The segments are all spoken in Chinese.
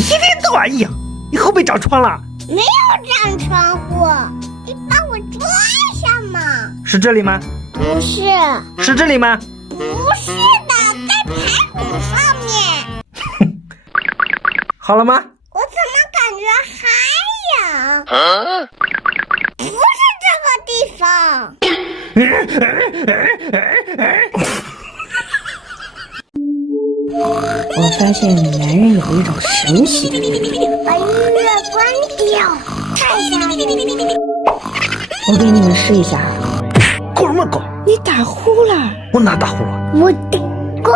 一天到晚一样，你后背长疮了？没有长窗户，你帮我抓一下嘛。是这里吗？不是，是这里吗？不是的，在排骨上面。好了吗？我怎么感觉还痒？不是这个地方。我发现男人有一种神奇的能力。把音乐关掉，太吓人了。我给你们试一下。搞什么搞？你打呼了？我哪打呼了？我的乖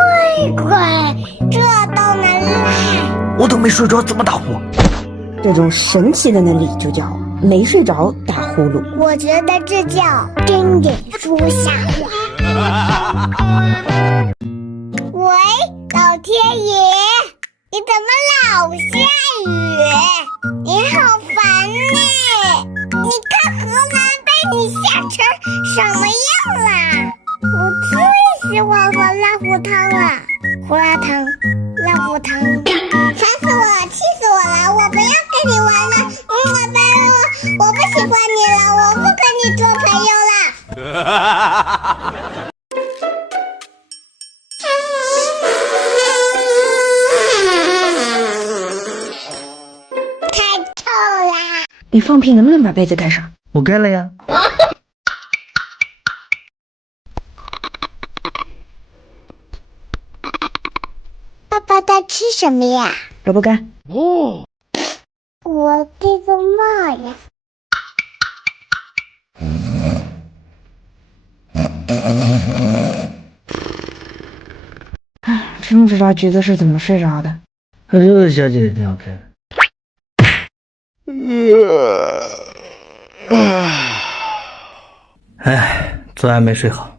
乖，这都能赖？我都没睡着，怎么打呼？这种神奇的能力就叫没睡着打呼噜。我觉得这叫睁眼说瞎话。喂，老天爷，你怎么老下雨？你好烦呢！你看河南被你吓成什么样啦？我最喜欢喝辣糊汤了，胡辣汤、辣糊汤，烦死我了，气死我了！我不要跟你玩了，我不喜欢你了，我不跟你做朋友了。太臭啦！你放屁能不能把被子盖上？我盖了呀。爸爸在吃什么呀？萝卜干。哦，我这个帽呀。真不知道橘子是怎么睡着的。这个小姐姐挺好看的。哎，昨晚没睡好。